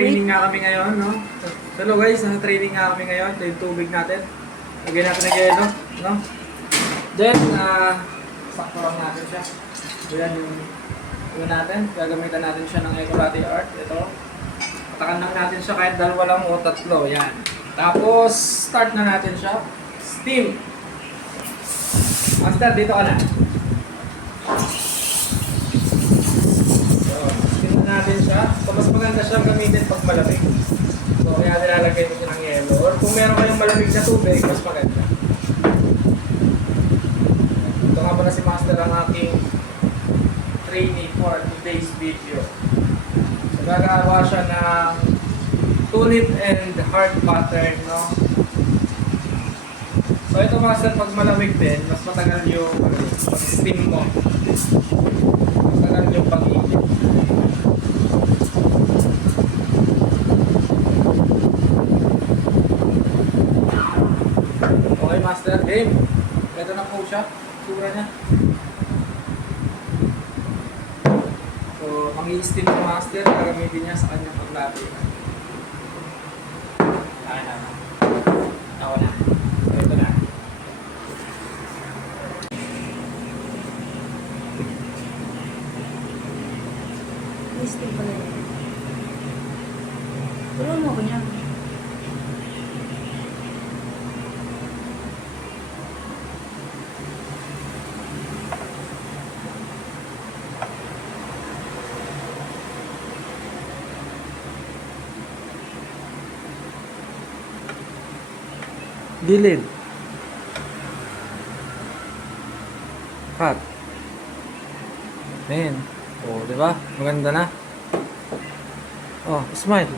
training nga kami ngayon, no? Hello guys, nasa training nga kami ngayon. Ito yung tubig natin. Lagyan natin ng yelo, no? Then, sakto lang natin siya. So yan yung natin. Gagamitan natin siya ng Eco Latte Art. Ito. Patakan lang natin siya kahit dalawa lang o tatlo. Yan. Tapos, start na natin siya. Steam. Master, dito ka na. So, steam na natin siya. So, mas maganda siyang gamitin pag malamig. So, kaya nilalagay mo siya ng yelo. Or kung meron kayong malamig na tubig, mas maganda. Ito nga pala si Master ang aking training for today's video. So, gagawa siya ng tulip and heart pattern, no? So, ito Master, pag malamig din, mas matagal yung pag-steam mo. Matagal yung pag-init. Okay, Master, game. Ito na po siya. Tura niya. So, mag-i-steam ng Master, gagamitin niya sa kanyang paglabi. Kaya na. Ako na. So, ito na. Steam pala yun. Turuan mo ako niya. Gilid. Cut. Ayan. Oh, di ba? Maganda na. Oh, smile.